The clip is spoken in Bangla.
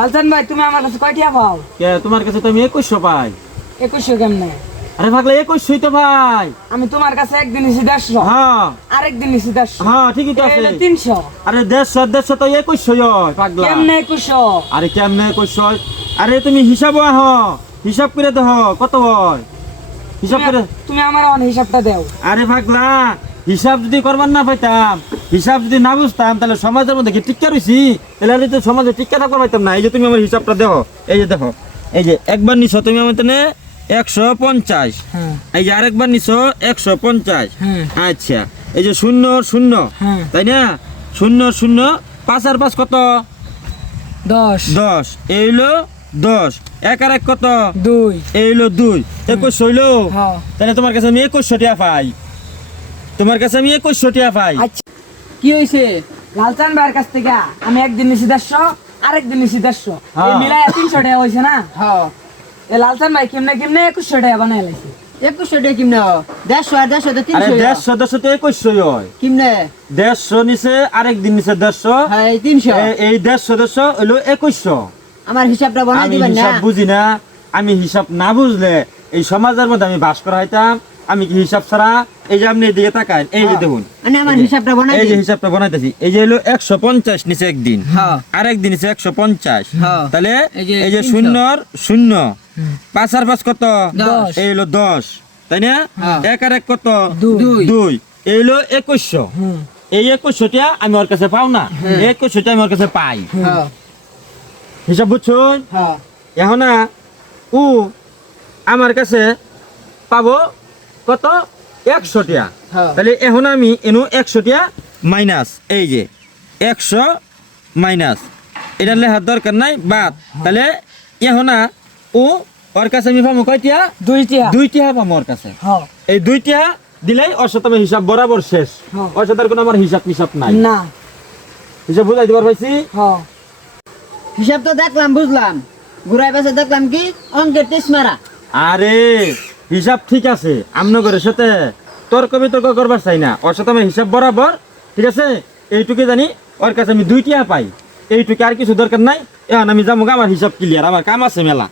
লালচান ভাই তুমি আমার কাছে কয়টিয়া পাও? কে তোমার কাছে তো আমি 2100 পাই। 2100 কেমনে? আরে পাগলা 2100ই তো ভাই। আমি তোমার কাছে একদিন নিছি 150, হ্যাঁ আরেকদিন নিছি 150। হ্যাঁ ঠিকই তো আছে। 300। আরে 150 তো 2100 হয় পাগলা। কেমনে 2100? আরে কেমনে 2100 হয়? আরে তুমি হিসাব হিসাব করে দেখো কত হয়, হিসাব করে। তুমি আমার অন হিসাবটা দাও। আরে পাগলা হিসাব যদি করবার না পাইতাম, হিসাব যদি না বুঝতাম, তাহলে সমাজের মধ্যে কি টিক্কা রইছি? তাহলে তো সমাজে টিক্কা থাকবার পাইতাম না। এই যে তুমি আমার হিসাবটা দেখো, এই যে দেখো, এই যে একবার নিছো তুমি আমার তেনে 150, হ্যাঁ এই যে আরেকবার নিছো 150। হ্যাঁ আচ্ছা এই যে 0 0, হ্যাঁ তাই না? 0 0, 5 আর 5 কত? 10 10। এই হলো 10। 1 আর 1 কত? 2। এই হলো 2। 2100 হইলো। হ্যাঁ। তাহলে তোমার কাছে আমি 2100 টাকা পাই। তোমার কাছে আমি 2100 টাকা পাই। আচ্ছা কি হইছে? লালচান ভাইয়ের কাছ থেকে আমি একদিন নিছি 150, আরেকদিন নিছি 150, এই হ্যাঁ। মিলাই 300 টাকা হইছে না? হ্যাঁ এ লালচান ভাই কেমনে কেমনে 2100 টাকা বানাই লাইছে? 2100 টাকা কিমনে 150 আর 150 তো আরে 300 150 তো 2100 হয়। কিমনে 150 নিছে, আরেকদিন নিছে 150। হ্যাঁ এই 300 এই 150 হইলো 2100। আমার হিসাবটা বানাই আমি দিবেন না হিসাব বুঝি না। আমি হিসাব না বুঝলে এই সমাজের মধ্যে আমি বাস করা হইতাম। আমি কি হিসাব ছাড়া? এই যে আপনি এদিকে তাকান, এই যে দেখুন, মানে আমার হিসাবটা বানাই এই যে দিন হিসাবটা বানাইতেছি। এই যে হলো 150 নিচে একদিন, হ্যাঁ। আরেকদিন নিচে 150। হ্যাঁ। তাহলে এই যে এই যে 300 0 0, 5 আর 5 কত? 10। এই হলো 10, তাই না? হ্যাঁ। 1 আর 1 কত? 2। 2। এই হলো 2100। এই 2100 টা আমি ওর কাছে পাও না, 2100 টা আমি ওর কাছে পাই। হ্যাঁ হিসাব বুঝছুন? হ্যাঁ এখন না ও আমার কাছে পাবো কত? 100 টাকা। হ্যাঁ। তাহলে এখন আমি এনো 100 টাকা মাইনাস, এই যে 100 মাইনাস, এটা লেখার দরকার নাই, বাদ। তাহলে এখন না ও ওর কাছে আমি পাবো কয়টা? 2 টাকা। 2 টাকা পাবো ওর কাছে। হ্যাঁ এই 2 টাকা দিলেই ওর সাথে আমার হিসাব বরাবর শেষ। হ্যাঁ। ওর সাথে আর কোনো আমার হিসাব নাই। না। হিসাব বুঝাই দিবার পাইছি? হ্যাঁ হিসাব তো দেখলাম বুঝলাম, ঘুরাই পাশে দেখলাম কি অঙ্কের টেস্ট মারা। আরে হিসাব ঠিক আছে, আমনগরের সাথে তর্ক বিতর্ক করবার চাই না। ওর সাথে আমার হিসাব বরাবর, ঠিক আছে? এইটুকু জানি, ওর কাছে আমি 2 টাকা পাই, এইটুকু, আর কিছু দরকার নাই। এখন আমি যাবো, আমার হিসাব ক্লিয়ার, আমার কাম আছে মেলা।